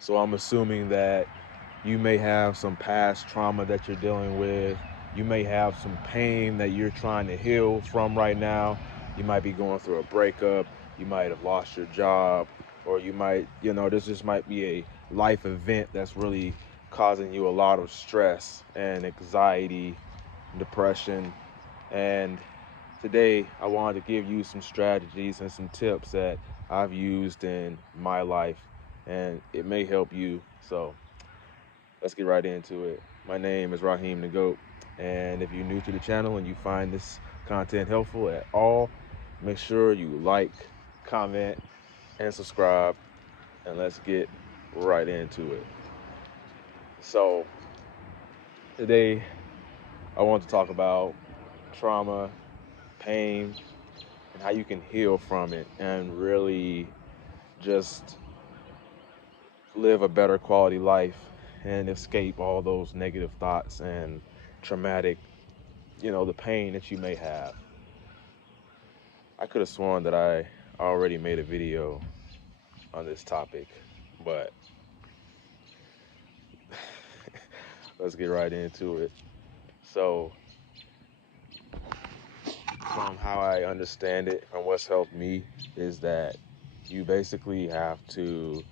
So I'm assuming that you may have some past trauma that you're dealing with. You may have some pain that you're trying to heal from right now. You might be going through a breakup. You might have lost your job, or you might, this just might be a life event that's really causing you a lot of stress and anxiety, depression. And today, I wanted to give you some strategies and some tips that I've used in my life, and it may help you. So let's get right into it. My name is Raheem the Goat, and if you're new to the channel and you find this content helpful at all, make sure you like, comment, and subscribe, and let's get right into it. So today, I want to talk about trauma, pain, and how you can heal from it and really just live a better quality life and escape all those negative thoughts and traumatic, the pain that you may have. I could have sworn that I already made a video on this topic, but let's get right into it. So, from how I understand it and what's helped me is that you basically have to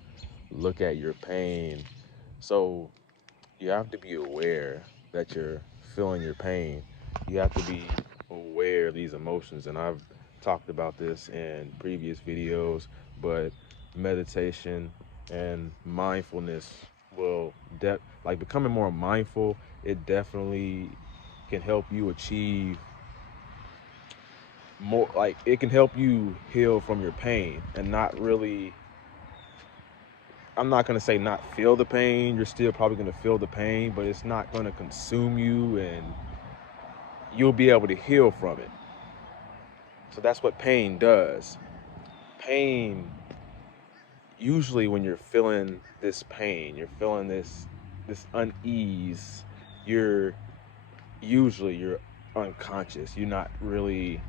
look at your pain. So, you have to be aware that you're feeling your pain. You have to be aware of these emotions. And I've talked about this in previous videos, but meditation and mindfulness will, like becoming more mindful, it definitely can help you achieve more, like it can help you heal from your pain and not really, I'm not going to say not feel the pain. You're still probably going to feel the pain, but it's not going to consume you and you'll be able to heal from it. So that's what pain does. Pain, usually when you're feeling this pain, you're feeling this unease, you're you're unconscious. You're not really,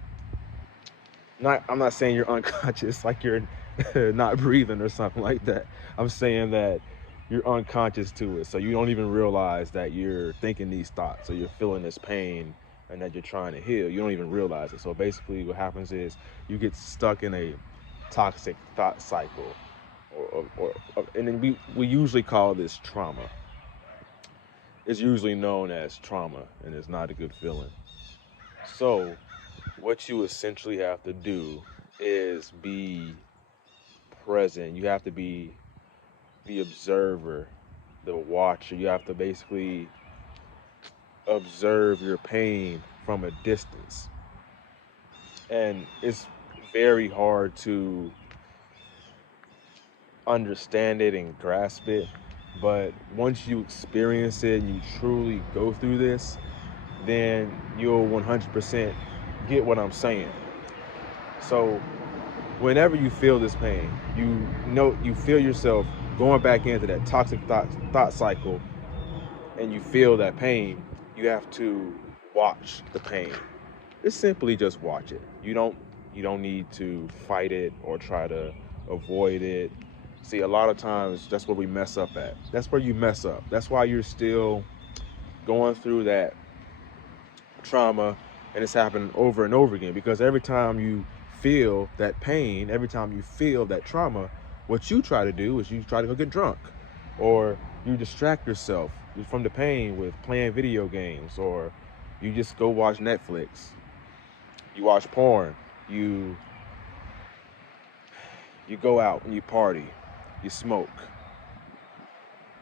not, I'm not saying you're unconscious like you're not breathing or something like that. I'm saying that you're unconscious to it. So you don't even realize that you're thinking these thoughts or you're feeling this pain and that you're trying to heal. You don't even realize it. So basically what happens is you get stuck in a toxic thought cycle and then we usually call this trauma. It's usually known as trauma and it's not a good feeling. So what you essentially have to do is be present. You have to be the observer, the watcher. You have to basically observe your pain from a distance. And it's very hard to understand it and grasp it. But once you experience it and you truly go through this, then you'll 100% get what I'm saying. So whenever you feel this pain, you feel yourself going back into that toxic thought cycle and you feel that pain, you have to watch the pain. It's simply just watch it. You don't need to fight it or try to avoid it. See, a lot of times that's where we mess up at. That's where you mess up. That's why you're still going through that trauma and it's happening over and over again because every time you feel that pain, every time you feel that trauma, what you try to do is you try to go get drunk or you distract yourself from the pain with playing video games or you just go watch Netflix, you watch porn, you you go out and you party, you smoke.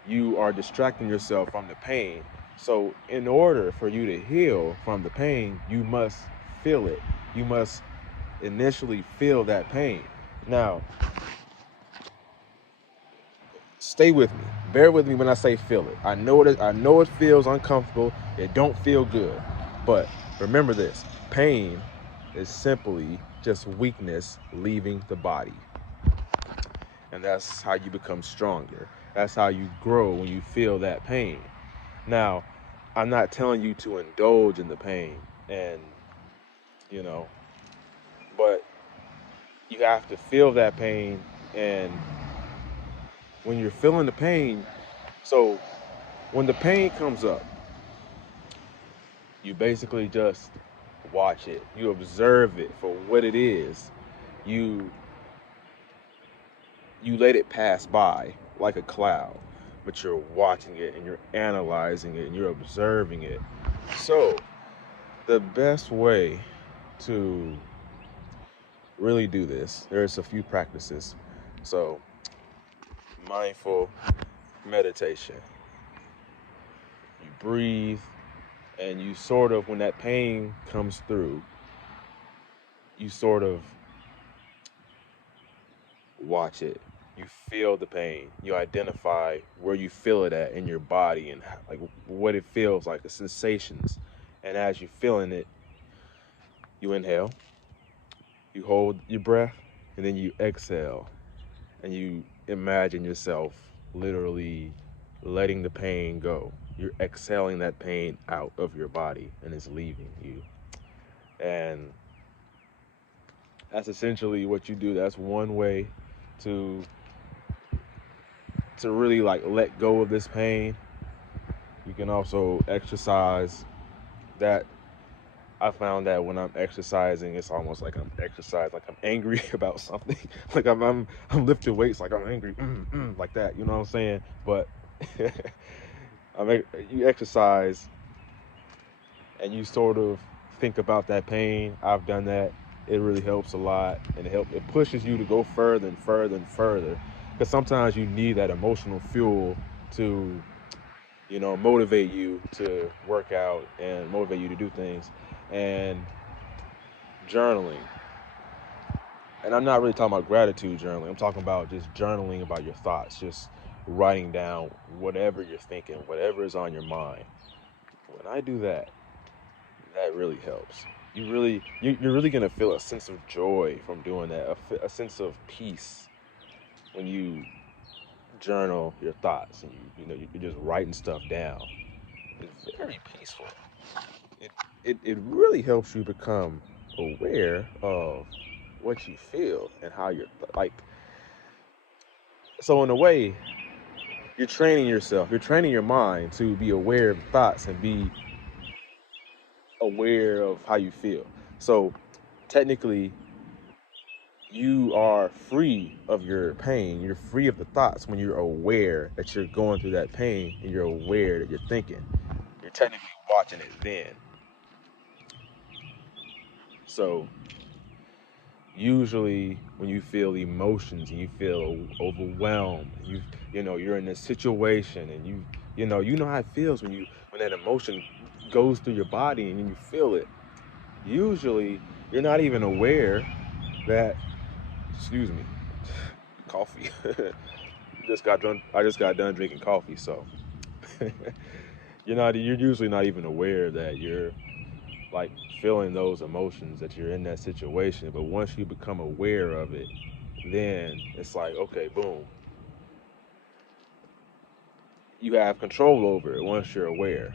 You are distracting yourself from the pain. So in order for you to heal from the pain, you must feel it. You must initially feel that pain. Now, stay with me. Bear with me when I say feel it. I know it feels uncomfortable. It don't feel good. But remember this. Pain is simply just weakness leaving the body. And that's how you become stronger. That's how you grow when you feel that pain. Now, I'm not telling you to indulge in the pain and, you know, but you have to feel that pain and when you're feeling the pain, so when the pain comes up, you basically just watch it. You observe it for what it is. You you let it pass by like a cloud, but you're watching it and you're analyzing it and you're observing it. So, the best way to really do this, there's a few practices. So, mindful meditation. You breathe and you sort of, when that pain comes through, you sort of watch it. You feel the pain. You identify where you feel it at in your body and like what it feels like, the sensations. And as you're feeling it, you inhale, you hold your breath, and then you exhale. And you imagine yourself literally letting the pain go. You're exhaling that pain out of your body and it's leaving you. And that's essentially what you do. That's one way to really like let go of this pain. You can also exercise. That I found that when I'm exercising, it's almost like I'm exercising, like I'm angry about something. Like I'm lifting weights, like I'm angry, like that. You know what I'm saying? But you exercise and you sort of think about that pain. I've done that. It really helps a lot, and it pushes you to go further and further and further. Because sometimes you need that emotional fuel to, motivate you to work out and motivate you to do things. And journaling. And I'm not really talking about gratitude journaling. I'm talking about just journaling about your thoughts, just writing down whatever you're thinking, whatever is on your mind. When I do that, that really helps. You're really gonna feel a sense of joy from doing that, a sense of peace when you journal your thoughts and you're just writing stuff down. It's very peaceful. It it really helps you become aware of what you feel and how you're like. So in a way, you're training yourself. You're training your mind to be aware of thoughts and be aware of how you feel. So technically, you are free of your pain. You're free of the thoughts when you're aware that you're going through that pain and you're aware that you're thinking. You're technically watching it then. So usually when you feel emotions and you feel overwhelmed, you're in a situation and you know how it feels when that emotion goes through your body and you feel it. Usually you're not even aware that, excuse me, coffee. I just got done drinking coffee, so you're usually not even aware that you're like feeling those emotions, that you're in that situation. But once you become aware of it, then it's like, okay, boom, you have control over it once you're aware.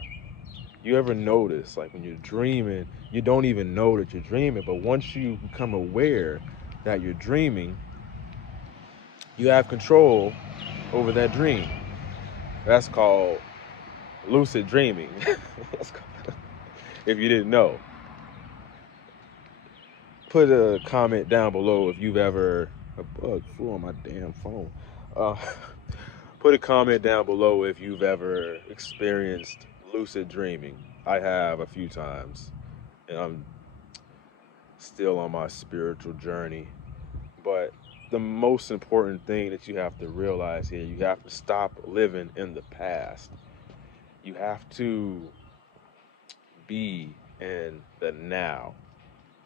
You ever notice, like when you're dreaming, you don't even know that you're dreaming, but once you become aware that you're dreaming, you have control over that dream. That's called lucid dreaming. If you didn't know, put a comment down below if you've ever, a bug flew on my damn phone. Uh, Put a comment down below if you've ever experienced lucid dreaming. I have a few times, and I'm still on my spiritual journey. But the most important thing that you have to realize here, you have to stop living in the past. You have to be in the now.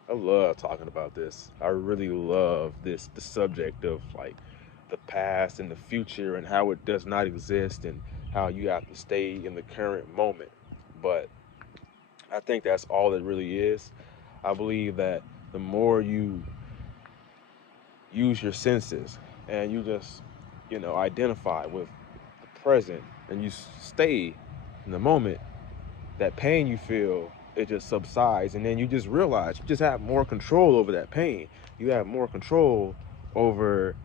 I love talking about this. I really love the subject of like the past and the future and how it does not exist and how you have to stay in the current moment. But I think that's all it really is. I believe that the more you use your senses and you just, identify with the present and you stay in the moment, that pain you feel, it just subsides, and then you just realize you just have more control over that pain. You have more control over,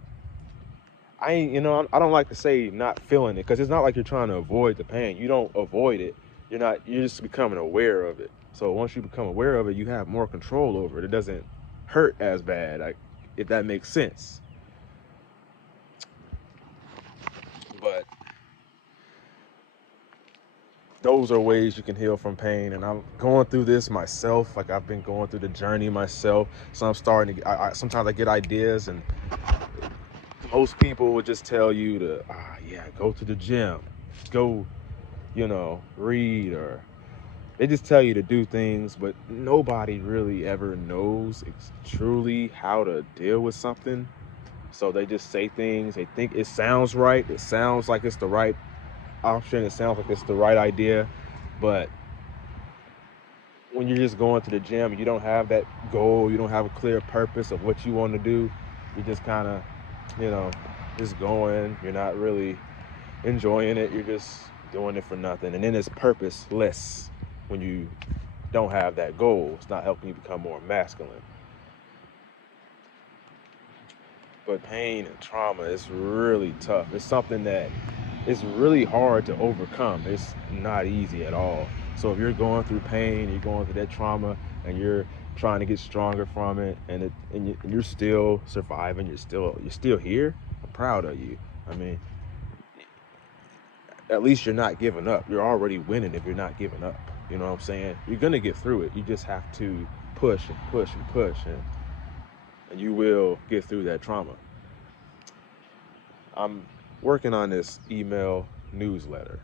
I ain't, I don't like to say not feeling it because it's not like you're trying to avoid the pain. You don't avoid it. You're just becoming aware of it. So once you become aware of it, you have more control over it. It doesn't hurt as bad, like, if that makes sense. But those are ways you can heal from pain. And I'm going through this myself. Like, I've been going through the journey myself. So I'm starting to, sometimes I get ideas, and most people would just tell you to, yeah, go to the gym, go, read, or they just tell you to do things, but nobody really ever knows truly how to deal with something. So they just say things. They think it sounds right. It sounds like it's the right option. It sounds like it's the right idea. But when you're just going to the gym, you don't have that goal. You don't have a clear purpose of what you want to do. You're just kind of, you know, just going. You're not really enjoying it. You're just doing it for nothing. And then it's purposeless when you don't have that goal. It's not helping you become more masculine. But pain and trauma is really tough. It's something that it's really hard to overcome. It's not easy at all. So if you're going through pain, you're going through that trauma, and you're trying to get stronger from it, and you're still surviving, you're still here, I'm proud of you. I mean, at least you're not giving up. You're already winning if you're not giving up. You know what I'm saying? You're gonna get through it. You just have to push and push and push, and you will get through that trauma. I'm working on this email newsletter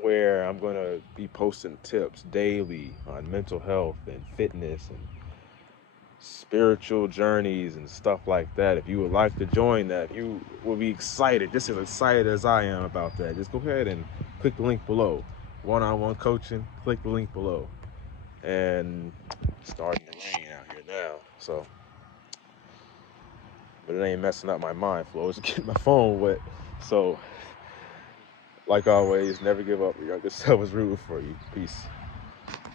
where I'm going to be posting tips daily on mental health and fitness and spiritual journeys and stuff like that. If you would like to join that, if you will be excited, just as excited as I am about that, just go ahead and click the link below. One-on-one coaching, click the link below. And it's starting to rain out here now, so, but it ain't messing up my mind flow. It's getting my phone wet. So, like always, never give up. Your younger self is rooting for you. Peace.